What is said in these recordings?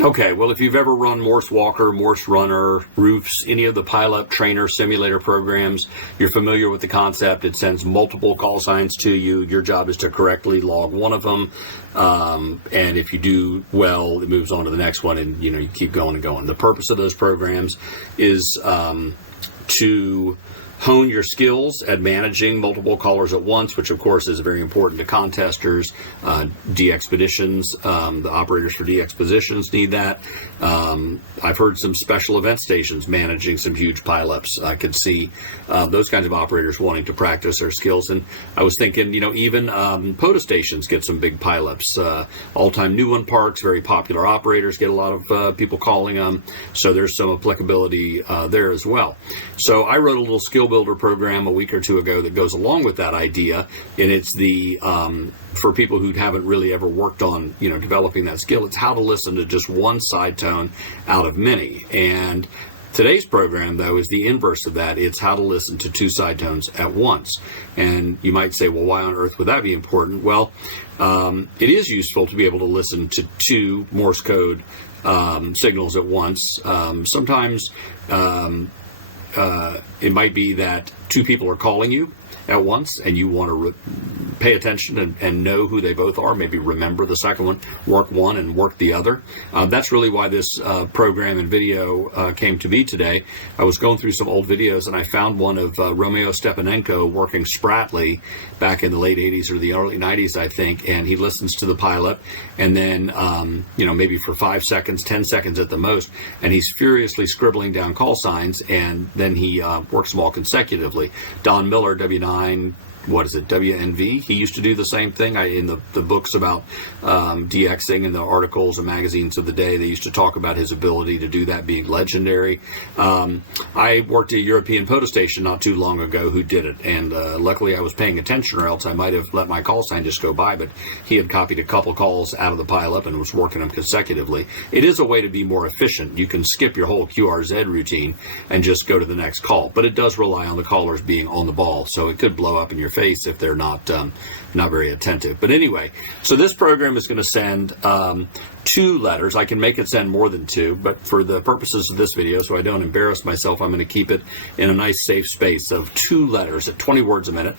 Okay, well, if you've ever run Morse Walker, Morse Runner, Roofs, any of the pilot trainer simulator programs, you're familiar with the concept. It sends multiple call signs to you. Your job is to correctly log one of them. And if you do well, it moves on to the next one, and you keep going and going. The purpose of those programs is to hone your skills at managing multiple callers at once, which of course is very important to contesters, DXpeditions. The operators for DXpeditions need that. I've heard some special event stations managing some huge pileups. I could see those kinds of operators wanting to practice their skills. And I was thinking, even POTA stations get some big pileups. All-time new one parks, very popular operators get a lot of people calling them. So there's some applicability there as well. So I wrote a little skill builder program a week or two ago that goes along with that idea, and it's the for people who haven't really ever worked on developing that skill, it's how to listen to just one side tone out of many. And today's program, though, is the inverse of that. It's how to listen to two side tones at once. And you might say, well, why on earth would that be important? Well, it is useful to be able to listen to two Morse code signals at once. Sometimes it might be that two people are calling you at once, and you want to pay attention and know who they both are, maybe remember the second one, work one and work the other. That's really why this program and video came to be today. I was going through some old videos, and I found one of Romeo Stepanenko working Spratly back in the late 80s or the early 90s, I think, and he listens to the pilot, and then, maybe for 5 seconds, 10 seconds at the most, and he's furiously scribbling down call signs, and then he works them all consecutively. Don Miller, WNV, he used to do the same thing. In the books about DXing and the articles and magazines of the day, they used to talk about his ability to do that being legendary. I worked at a European POTA station not too long ago who did it, and luckily I was paying attention, or else I might have let my call sign just go by, but he had copied a couple calls out of the pileup and was working them consecutively. It is a way to be more efficient. You can skip your whole QRZ routine and just go to the next call, but it does rely on the callers being on the ball, so it could blow up in your face if they're not very attentive. But anyway, so this program is going to send 2 letters. I can make it send more than 2, but for the purposes of this video, so I don't embarrass myself, I'm going to keep it in a nice safe space of 2 letters at 20 words a minute.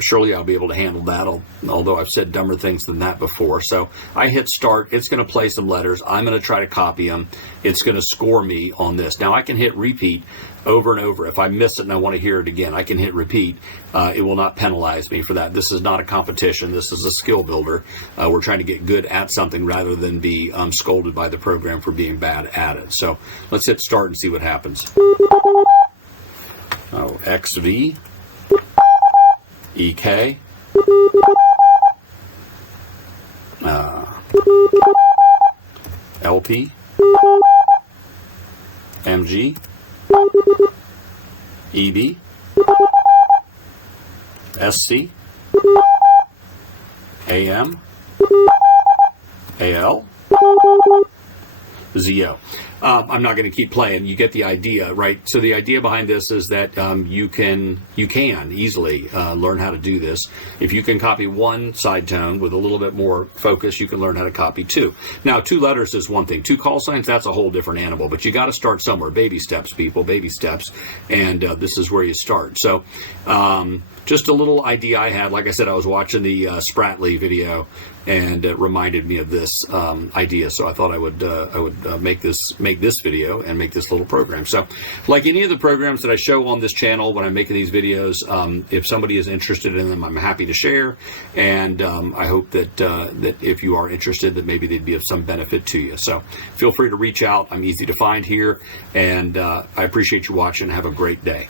Surely I'll be able to handle that, although I've said dumber things than that before. So I hit start. It's going to play some letters. I'm going to try to copy them. It's going to score me on this. Now I can hit repeat over and over. If I miss it and I want to hear it again, I can hit repeat. It will not penalize me for that. This is not a competition. This is a skill builder. We're trying to get good at something rather than be scolded by the program for being bad at it. So let's hit start and see what happens. XV, EK, LP, MG, EB, SC, AM, AL, ZO. I'm not going to keep playing. You get the idea, right? So the idea behind this is that you can easily learn how to do this. If you can copy one side tone with a little bit more focus, you can learn how to copy 2. Now, 2 letters is one thing. 2 call signs, that's a whole different animal. But you got to start somewhere. Baby steps, people. Baby steps. And this is where you start. So just a little idea I had. Like I said, I was watching the Spratly video, and it reminded me of this idea. So I thought I would make this video and make this little program. So like any of the programs that I show on this channel when I'm making these videos, if somebody is interested in them, I'm happy to share. And I hope that if you are interested, that maybe they'd be of some benefit to you. So feel free to reach out. I'm easy to find here. And I appreciate you watching. Have a great day.